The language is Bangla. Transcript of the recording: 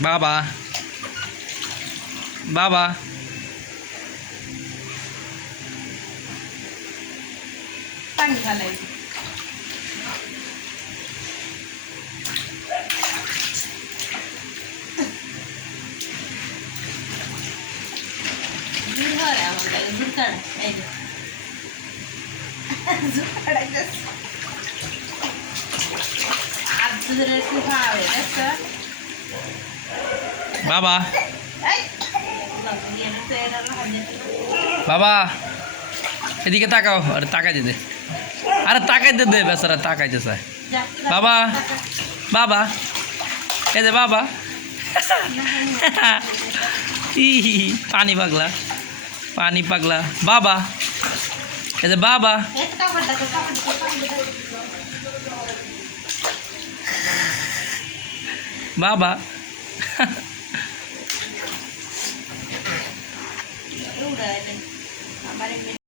বাবা। বাবা। পানি কাড়াইতেছে আর দুধের একটু খাওয়াবে দেখছ? বাবা। বাবা, এদিকে তাকাও, আরে তাকাই দে দে। আরে তাকাই দে দে, বেচারা তাকাইতে চায় বাবা। বাবা, এই যে বাবা। পানি পাগলা পানি পাগলা। বাবা, এই যে বাবা। বাবা। I don't ini.